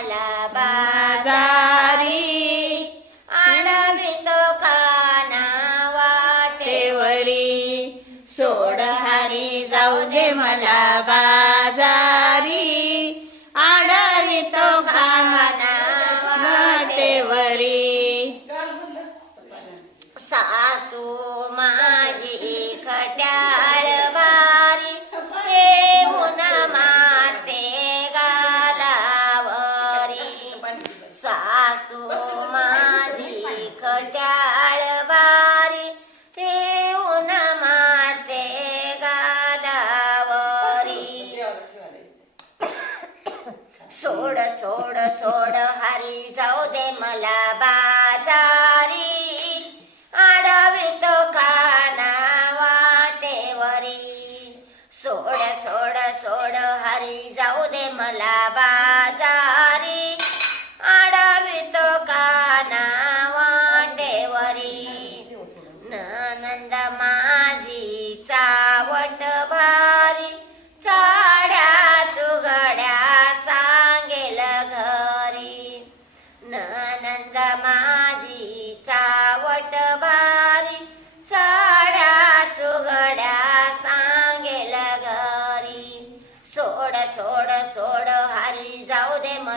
मला बाजारी आडवितो काना वाटेवरी सोड हरी जाऊ दे मला बा सोड सोड सोड हरी जाऊ दे मला बाजारी. आडवितो काना वाटेवरी. सोड सोड सोड हरी जाऊ दे मला बा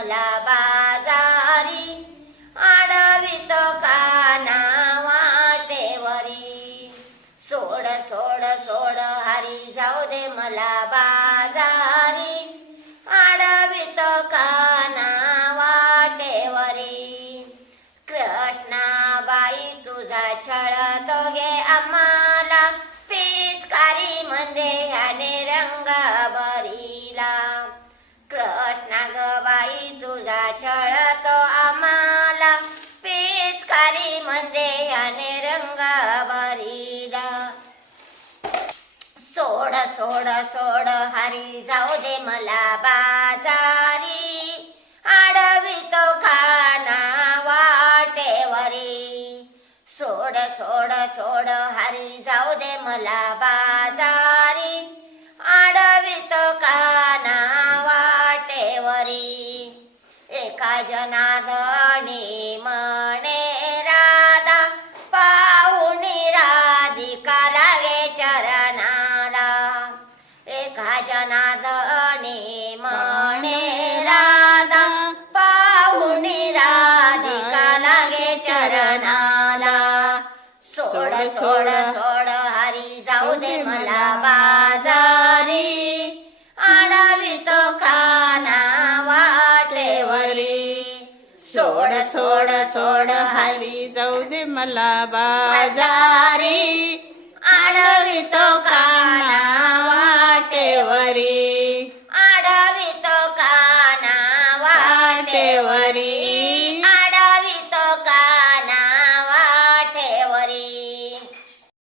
मला बाजारी आडवित काना वाटेवरी. सोड सोड सोड हरी जाऊ दे मला बाजारी आडवितो काना वाटेवरी. कृष्णाबाई तुझा छळ गे आम्हाला पिचकारी म्हणजे ग तुझा छळ आम्हाला. पिचकारी मध्ये याने रंग भरीला सोड सोड सोड हरी जाऊ दे मला बाजारी. आडवितो खाना वाटेवरी. सोड सोड सोड हरी जाऊ दे मला बाजारी. भजनादणी म्हणे राधा पाहुणी राधिका लागे चरणाला एका भजनादणी म्हणे राधा पाहुणी राधिका लागे चरणाला सोड सोड सोड हरी जाऊ दे मला बाजारी मला बाजारी आडवितो काना